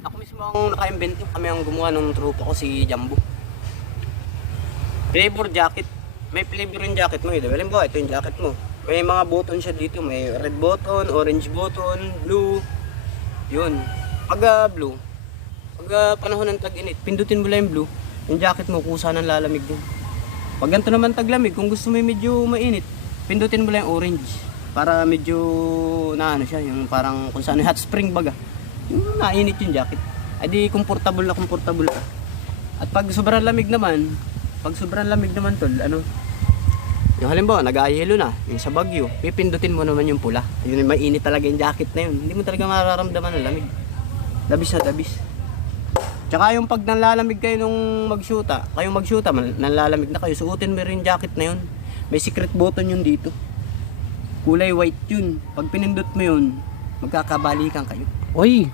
Ako mismo ang naka-invento. Kami ang gumawa ng tropa ko, si Jumbo. Flavor jacket. May flavor yung jacket mo. Halimbawa, ito yung jacket mo. May mga button siya dito. May red button, orange button, blue. Yun. Pag blue, pag panahon ng tag-init, pindutin mo lang yung blue. Yung jacket mo, kusa ng lalamig din. Pag ganito naman taglamig, kung gusto mo medyo mainit, pindutin mo lang yung orange. Para medyo na ano siya, yung parang kung saan yung hot spring baga. Yung nainit yung jacket. Ay di comfortable na comfortable ka. At pag sobrang lamig naman tol, ano, yung halimbawa nag-aayelo na, yung sa Baguio, pipindutin mo naman yung pula. Yun yung mainit talaga yung jacket na yun. Hindi mo talaga mararamdaman ng lamig. Dabis na dabis. Tsaka yung pag nanlalamig kayo nung mag-shoota, nanlalamig na kayo, suotin mo rin yung jacket na yun. May secret button yun dito. Kulay white yun. Pag pinindot mo yun, magkakabalikan kayo. Oy,